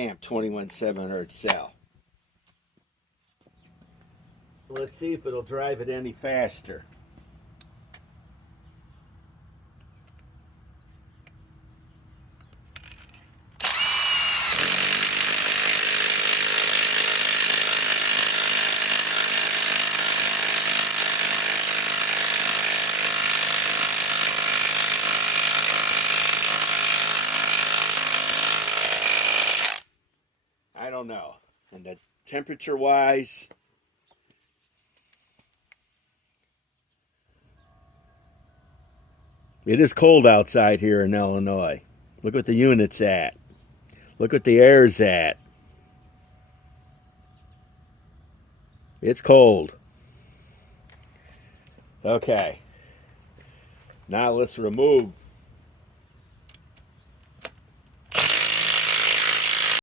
amp 21/7 cell. Let's see if it'll drive it any faster. I don't know. And the temperature wise, it is cold outside here in Illinois. Look what the unit's at. Look what the air's at. It's cold. Okay. Now let's remove